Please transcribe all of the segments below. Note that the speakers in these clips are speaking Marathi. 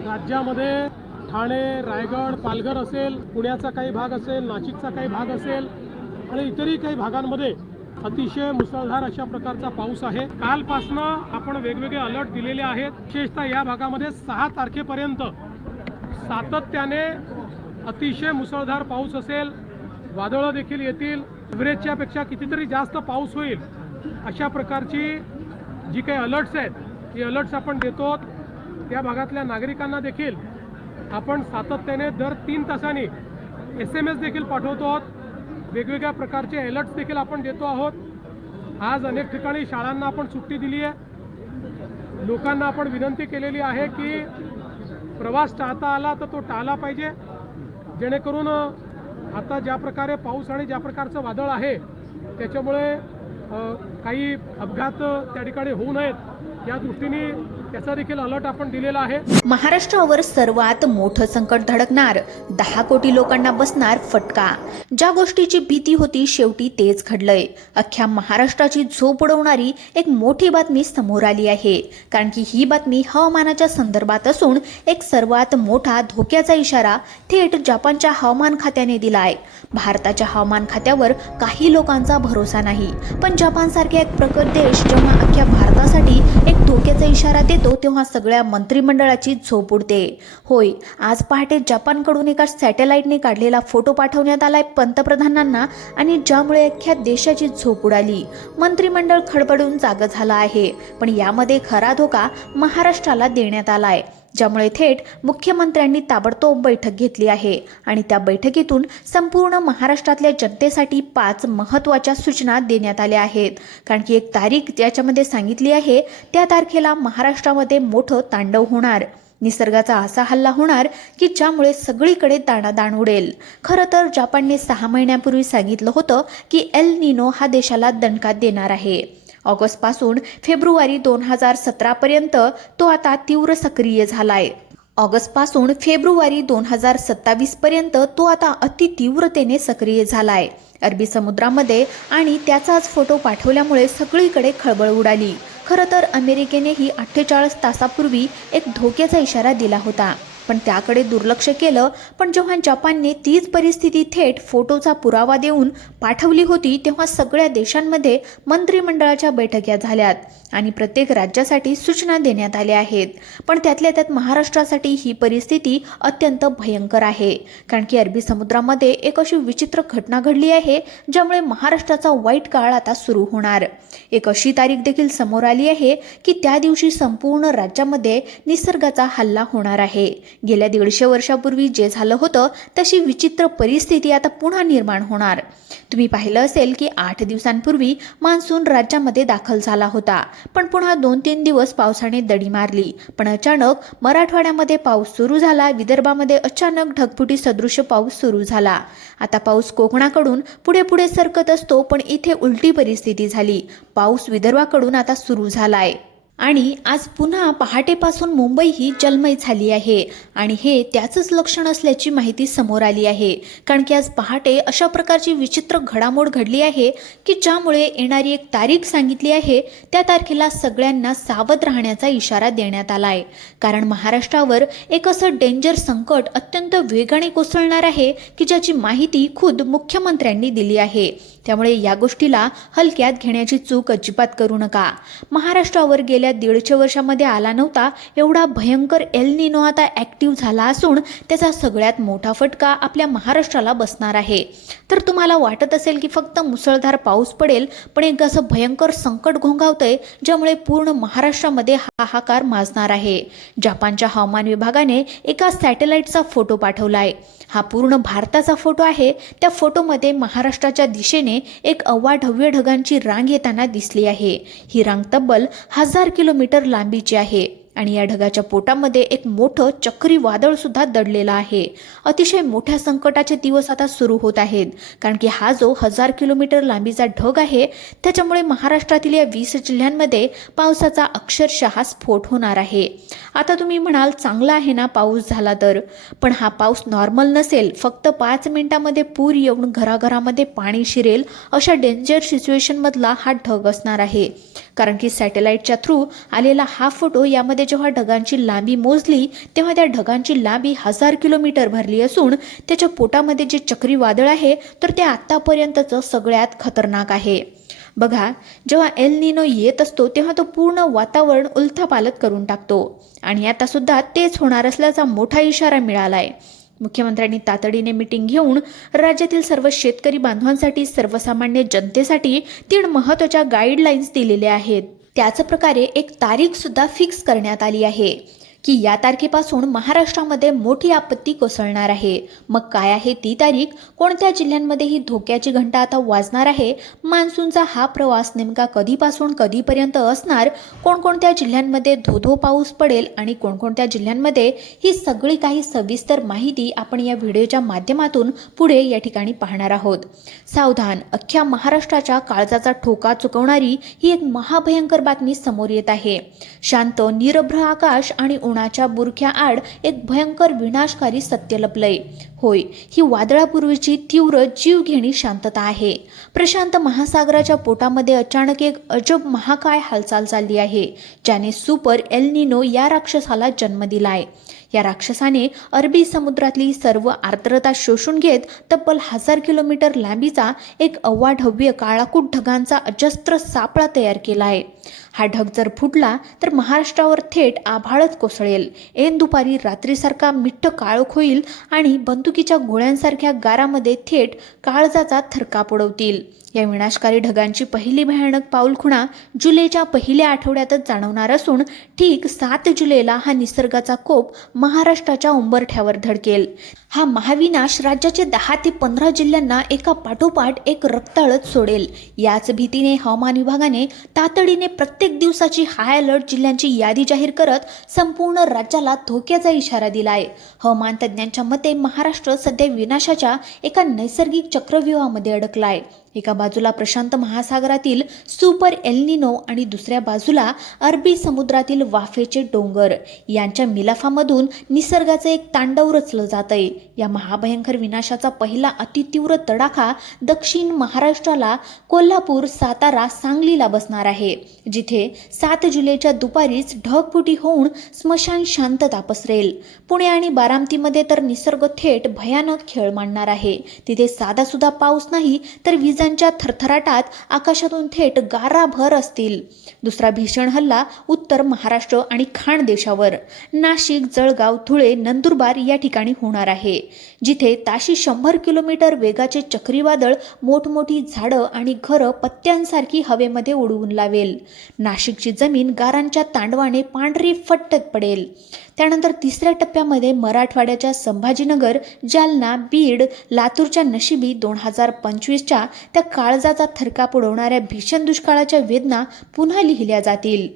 राज्यामध्ये ठाणे, रायगड, पालघर असेल, पुण्याचा काही भाग असेल, नाशिकचा काही भाग असेल आणि इतरही काही भागांमध्ये अतिशय मुसळधार अशा प्रकारचा पाऊस आहे। कालपासनं आपण वेगवेगळे अलर्ट दिलेले आहेत। विशेषतः या भागामध्ये 6 तारखेपर्यंत सातत्याने अतिशय मुसळधार पाऊस असेल, वादळं देखील येतील, एव्हरेजच्या पेक्षा कितीतरी जास्त पाऊस होईल अशा प्रकारची जी काही अलर्ट्स आहेत ती अलर्ट्स आपण देतो। त्या भागातल्या नागरिकांना देखील आपण सातत्याने दर 3 तासांनी SMS देखील पाठवतो। वेगवेगळ्या प्रकारचे अलर्ट्स देखील आपण देतो आहोत। आज अनेक ठिकाणी शाळांना आपण सुट्टी दिली आहे। लोकांना आपण विनंती केलेली आहे की प्रवास टाळता आला तर तो टाळला पाहिजे, जेणेकरून आता ज्या प्रकारे पाऊस आणि ज्या प्रकारचं वादळ आहे त्याच्यामुळे काही अपघात त्या ठिकाणी होऊ नयेत या दृष्टीने त्याचा देखील अलर्ट आपण दिलेला आहे। महाराष्ट्रावर सर्वात मोठं संकट धडकणार, 10 कोटी लोकांना बसणार फटका। ज्या गोष्टीची भीती होती शेवटी तेच घडलंय। अख्ख्या महाराष्ट्राची झोप उडवणारी एक मोठी बातमी समोर आली आहे, कारण की ही बातमी हवामानाच्या संदर्भात असून एक सर्वात मोठा धोक्याचा इशारा थेट जपानच्या हवामान खात्याने दिलाय। भारताच्या हवामान खात्यावर काही लोकांचा भरोसा नाही, पण जपानसारखे एक प्रगत देश जेव्हा अख्ख्या भारतासाठी एक धोक्याचा इशारा देतो तेव्हा सगळ्या मंत्रिमंडळाची झोप उडते। होय, आज पहाटे जपानकडून एका सॅटेलाइटने काढलेला फोटो पाठवण्यात आलाय पंतप्रधानांना आणि ज्यामुळे अख्ख्या देशाची झोप उडाली। मंत्रिमंडळ खडबडून जागं झालं आहे, पण यामध्ये खरा धोका महाराष्ट्राला देण्यात आलाय, ज्यामुळे थेट मुख्यमंत्र्यांनी ताबडतोब बैठक घेतली आहे आणि त्या बैठकीतून संपूर्ण महाराष्ट्रातल्या जनतेसाठी 5 महत्त्वाच्या सूचना देण्यात आल्या आहेत। कारण की एक तारीख त्याच्यामध्ये सांगितली आहे, त्या तारखेला महाराष्ट्रामध्ये मोठं तांडव होणार, निसर्गाचा असा हल्ला होणार की ज्यामुळे सगळीकडे दाणादाण उडेल। खरं तर जपानने 6 महिन्यांपूर्वी सांगितलं होतं की एल निनो हा देशाला दणका देणार आहे। ऑगस्टपासून फेब्रुवारी 2017 पर्यंत तो आता तीव्र सक्रिय झालाय। ऑगस्टपासून फेब्रुवारी 2027 पर्यंत तो आता अति तीव्रतेने सक्रिय झालाय अरबी समुद्रामध्ये, आणि त्याचाच फोटो पाठवल्यामुळे सगळीकडे खळबळ उडाली। खरं तर अमेरिकेनेही 48 तासापूर्वी एक धोक्याचा इशारा दिला होता, पण त्याकडे दुर्लक्ष केलं। पण जेव्हा जपानने तीच परिस्थिती थेट फोटोचा पुरावा देऊन पाठवली होती तेव्हा सगळ्या देशांमध्ये मंत्रिमंडळाच्या बैठका झाल्यात आणि प्रत्येक राज्यासाठी सूचना देण्यात आल्या आहेत। पण त्यातल्या त्यात महाराष्ट्रासाठी ही परिस्थिती अत्यंत भयंकर आहे, कारण की अरबी समुद्रामध्ये एक अशी विचित्र घटना घडली आहे ज्यामुळे महाराष्ट्राचा वाईट काळ आता सुरू होणार। एक अशी तारीख देखील समोर आली आहे की त्या दिवशी संपूर्ण राज्यामध्ये निसर्गाचा हल्ला होणार आहे। गेल्या 150 वर्षापूर्वी जे झालं होतं तशी विचित्र परिस्थिती आता पुन्हा निर्माण होणार। तुम्ही पाहिलं असेल की 8 दिवसांपूर्वी मान्सून राज्यामध्ये दाखल झाला होता, पण पुन्हा 2-3 दिवस पावसाने दडी मारली। पण अचानक मराठवाड्यामध्ये पाऊस सुरू झाला, विदर्भामध्ये अचानक ढगफुटी सदृश पाऊस सुरू झाला। आता पाऊस कोकणाकडून पुढे पुढे सरकत असतो, पण इथे उलटी परिस्थिती झाली। पाऊस विदर्भाकडून आता सुरू झालाय आणि आज पुन्हा पहाटेपासून मुंबई ही जलमय झाली आहे आणि हे त्याचंच लक्षण असल्याची माहिती समोर आली आहे। कारण की आज पहाटे अशा प्रकारची विचित्र घडामोड घडली आहे की ज्यामुळे येणारी एक तारीख सांगितली आहे त्या तारखेला सगळ्यांना सावध राहण्याचा इशारा देण्यात आलाय। कारण महाराष्ट्रावर एक असं डेंजर संकट अत्यंत वेगाने कोसळणार आहे की ज्याची माहिती खुद मुख्यमंत्र्यांनी दिली आहे। त्यामुळे या गोष्टीला हलक्यात घेण्याची चूक अजिबात करू नका। महाराष्ट्रावर गेल्या 150 वर्षामध्ये आला नव्हता एवढा भयंकर एल निनो आता ॲक्टिव्ह झाला असून त्याचा सगळ्यात मोठा फटका आपल्या महाराष्ट्राला बसणार आहे। तर तुम्हाला वाटत असेल की फक्त मुसळधार पाऊस पडेल, पण एक असं भयंकर संकट घोंघावतंय ज्यामुळे पूर्ण महाराष्ट्रामध्ये हाहाकार माजणार आहे। जपानच्या हवामान विभागाने एका सॅटेलाइटचा फोटो पाठवलाय। हा पूर्ण भारताचा फोटो आहे। त्या फोटोमध्ये महाराष्ट्राच्या दिशेने एक अवाढव्य ढगांची रांग येताना दिसली आहे। ही रांग तब्बल 1000 किलोमीटर लांबीची आहे आणि या ढगाच्या पोटामध्ये एक मोठं चक्रीवादळ सुद्धा दडलेलं आहे। अतिशय मोठ्या संकटाचे दिवस आता सुरू होत आहेत, कारण की हा जो 1000 किलोमीटर लांबीचा ढग आहे त्याच्यामुळे महाराष्ट्रातील या 20 जिल्ह्यांमध्ये पावसाचा अक्षरशः स्फोट होणार आहे। आता तुम्ही म्हणाल चांगला आहे ना पाऊस झाला तर, पण हा पाऊस नॉर्मल नसेल। फक्त 5 मिनिटांमध्ये पूर येऊन घराघरामध्ये पाणी शिरेल अशा डेंजर सिच्युएशन मधला हा ढग असणार आहे। कारण की सॅटेलाईटच्या थ्रू आलेला हा फोटो यामध्ये जेव्हा ढगांची लांबी मोजली तेव्हा त्या ढगांची लांबी 1000 किलोमीटर भरली असून त्याच्या पोटामध्ये जे चक्रीवादळ आहे तर ते आत्तापर्यंतचं सगळ्यात खतरनाक आहे. बघा, जेव्हा एल निनो येत असतो तेव्हा तो पूर्ण वातावरण उलथापालथ करून टाकतो आणि आता सुद्धा तेच होणार असल्याचा मोठा इशारा मिळालाय. मुख्यमंत्र्यांनी तातडीने मीटिंग घेऊन राज्यातील सर्व शेतकरी बांधवांसाठी, सर्वसामान्य जनतेसाठी 3 महत्त्वाच्या गाईडलाईन्स दिलेल्या आहेत. त्याच प्रकारे एक तारीख सुद्धा फिक्स करण्यात आली आहे की या तारखेपासून महाराष्ट्रामध्ये मोठी आपत्ती कोसळणार आहे. मग काय आहे ती तारीख, कोणत्या जिल्ह्यांमध्ये ही धोक्याची घंटा आता वाजणार आहे, मान्सूनचा हा प्रवास नेमका कधीपासून कधीपर्यंत असणार, कोणकोणत्या जिल्ह्यांमध्ये धो पाऊस पडेल आणि कोणकोणत्या जिल्ह्यांमध्ये, ही सगळी काही सविस्तर माहिती आपण या व्हिडिओच्या माध्यमातून पुढे या ठिकाणी पाहणार आहोत. सावधान, अख्ख्या महाराष्ट्राच्या काळजाचा ठोका चुकवणारी ही एक महाभयंकर बातमी समोर येत आहे. शांत निरभ्र आकाश आणि उन्हाच्या बुरख्याआड एक भयंकर विनाशकारी सत्य लपलंय. होय, ही वादळापूर्वीची तीव्र जीवघेणी शांतता आहे. प्रशांत महासागराच्या पोटामध्ये अचानक एक अजब महाकाय हालचाल चालली आहे, ज्याने सुपर एल निनो या राक्षसाला जन्म दिलाय. या राक्षसाने अरबी समुद्रातली सर्व आर्द्रता शोषून घेत तब्बल 1000 किलोमीटर लांबीचा एक अवाढव्य काळाकूट ढगांचा अजस्त्र सापळा तयार केला आहे. हा ढग जर फुटला तर महाराष्ट्रावर थेट आभाळच कोसळेल. ऐन दुपारी रात्रीसारखा मिट्ट काळोख होईल आणि बंदुकीच्या गोळ्यांसारख्या गारामध्ये थेट काळजाचा थरकाप उडवतील. या विनाशकारी ढगांची पहिली भयानक पाऊलखुणा जुलैच्या पहिल्या आठवड्यातच जाणवणार असून ठीक 7 जुलैला हा निसर्गाचा कोप महाराष्ट्राच्या उंबरठ्यावर धडकेल. हा महाविनाश राज्याचे 10 ते 15 जिल्ह्यांना एका पाठोपाठ एक रक्ताळच सोडेल. याच भीतीने हवामान विभागाने तातडीने प्रत्येक दिवसाची हाय अलर्ट जिल्ह्यांची यादी जाहीर करत संपूर्ण राज्याला धोक्याचा इशारा दिलाय. हवामान तज्ज्ञांच्या मते महाराष्ट्र सध्या विनाशाच्या एका नैसर्गिक चक्रव्यूहामध्ये अडकलाय. एका बाजूला प्रशांत महासागरातील सुपर एल निनो आणि दुसऱ्या बाजूला अरबी समुद्रातील वाफेचे डोंगर यांच्या मिलाफामधून निसर्गाचं एक तांडव रचलं जातंय. या महाभयंकर विनाशाचा पहिला अतितीव्र तडाखा दक्षिण महाराष्ट्राला कोल्हापूर, सातारा, सांगलीला बसणार आहे, जिथे 7 जुलैच्या दुपारीच ढगफुटी होऊन स्मशान शांतता पसरेल. पुणे आणि बारामतीमध्ये तर निसर्ग थेट भयानक खेळ मांडणार आहे. तिथे साधा सुद्धा पाऊस नाही तर विजांच्या थरथराटात आकाशातून थेट गाराभर असतील. दुसरा भीषण हल्ला उत्तर महाराष्ट्र आणि खानदेशावर नाशिक, जळगाव, धुळे, नंदुरबार या ठिकाणी होणार आहे, जिथे ताशी 100 किलोमीटर वेगाचे चक्रीवादळ मोठमोठी झाडं आणि घरं पत्त्यांसारखी हवेमध्ये उडवून लावेल. नाशिकची जमीन गारांच्या तांडवाने पांढरी फट्टत पडेल. त्यानंतर तिसऱ्या टप्प्यामध्ये मराठवाड्याच्या संभाजीनगर, जालना, बीड, लातूरच्या नशिबी 2025च्या त्या काळजाचा थरकाप उडवणाऱ्या भीषण दुष्काळाच्या वेदना पुन्हा लिहिल्या जातील.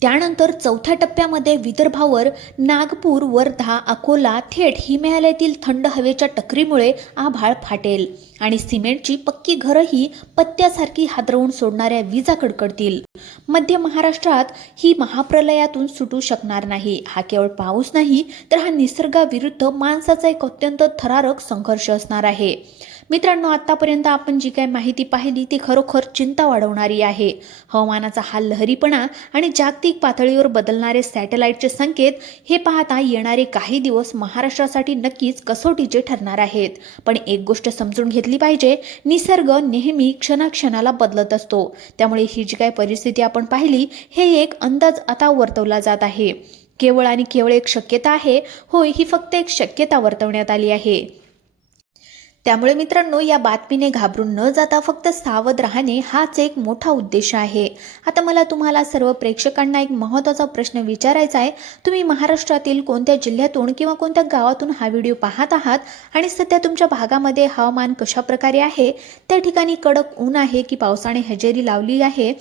त्यानंतर चौथ्या टप्प्यामध्ये विदर्भावर नागपूर, वर्धा, अकोला थेट हिमालयातील थंड हवेच्या टकरीमुळे आभाळ फाटेल आणि सिमेंटची पक्की घरंही पत्त्यासारखी हादरवून सोडणाऱ्या विजा कडकडतील. मध्य महाराष्ट्रात ही महाप्रलयातून सुटू शकणार नाही. हा केवळ पाऊस नाही तर हा निसर्गाविरुद्ध माणसाचा एक अत्यंत थरारक संघर्ष असणार आहे. मित्रांनो, आतापर्यंत आपण जी काही माहिती पाहिली ती खरोखर चिंता वाढवणारी आहे. हवामानाचा हा लहरीपणा आणि जागतिक पातळीवर बदलणारे सॅटेलाईटचे संकेत हे पाहता येणारे काही दिवस महाराष्ट्रासाठी नक्कीच कसोटीचे ठरणार आहेत. पण एक गोष्ट समजून घेतली पाहिजे, निसर्ग नेहमी क्षणाक्षणाला बदलत असतो. त्यामुळे ही जी काही परिस्थिती आपण पाहिली हे एक अंदाज आता वर्तवला जात आहे. केवळ आणि केवळ एक शक्यता आहे. होय, ही फक्त एक शक्यता वर्तवण्यात आली आहे. त्यामुळे मित्रांनो, या बातमीने घाबरून न जाता फक्त सावध राहणे हाच एक मोठा उद्देश आहे. आता मला तुम्हाला सर्व प्रेक्षकांना एक महत्त्वाचा प्रश्न विचारायचा आहे. तुम्ही महाराष्ट्रातील कोणत्या जिल्ह्यातून किंवा कोणत्या गावातून हा व्हिडिओ पाहत आहात आणि सध्या तुमच्या भागामध्ये हवामान कशा प्रकारे आहे, त्या ठिकाणी कडक ऊन आहे की पावसाने हजेरी लावली आहे?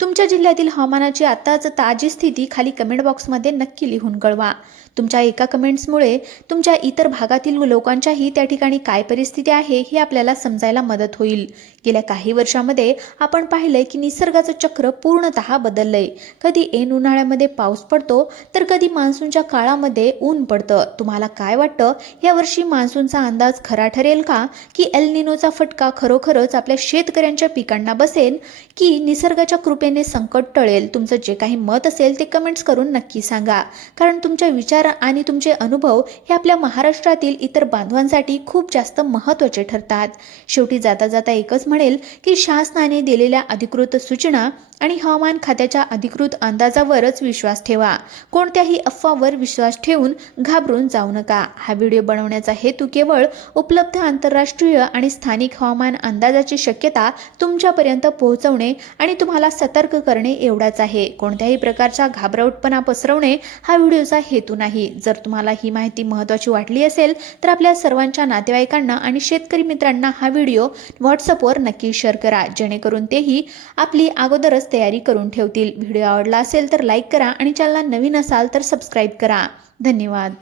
तुमच्या जिल्ह्यातील हवामानाची आताच ताजी स्थिती खाली कमेंट बॉक्समध्ये नक्की लिहून कळवा. तुमच्या एका कमेंट्समुळे तुमच्या इतर भागातील लोकांच्याही त्या ठिकाणी काय परिस्थिती आहे हे आपल्याला समजायला मदत होईल. गेल्या काही वर्षामध्ये आपण पाहिलंय की निसर्गाचं चक्र पूर्णतः बदललंय. कधी ऐन उन्हाळ्यामध्ये पाऊस पडतो तर कधी मान्सूनच्या काळामध्ये ऊन पडतं. तुम्हाला काय वाटतं, यावर्षी मान्सूनचा अंदाज खरा ठरेल का, की एल निनोचा फटका खरोखरच आपल्या शेतकऱ्यांच्या पिकांना बसेल, की निसर्गाच्या कृपेने संकट टळेल? तुमचं जे काही मत असेल ते कमेंट्स करून नक्की सांगा, कारण तुमचे विचार आणि तुमचे अनुभव हे आपल्या महाराष्ट्रातील इतर बांधवांसाठी खूप जास्त महत्त्वाचे ठरतात. शेवटी जाता जाता एकच म्हणेल की शासनाने दिलेल्या अधिकृत सूचना आणि हवामान खात्याच्या अधिकृत अंदाजावरच विश्वास ठेवा. कोणत्याही अफवावर विश्वास ठेवून घाबरून जाऊ नका. हा व्हिडिओ बनवण्याचा हेतू केवळ उपलब्ध आंतरराष्ट्रीय आणि स्थानिक हवामान अंदाजाची शक्यता तुमच्यापर्यंत पोहोचवणे आणि तुम्हाला सतर्क करणे एवढाच आहे. कोणत्याही प्रकारचा घाबरटपणा पसरवणे हा व्हिडिओचा हेतू नाही. जर तुम्हाला ही माहिती महत्त्वाची वाटली असेल तर आपल्या सर्वांच्या नातेवाईकांना आणि शेतकरी मित्रांना हा व्हिडिओ व्हॉट्सअपवर नक्की शेअर करा, जेणेकरून तेही आपली अगोदरच तयारी करून ठेवतील. व्हिडिओ आवडला असेल तर लाईक करा आणि चॅनलला नवीन असाल तर सबस्क्राईब करा. धन्यवाद.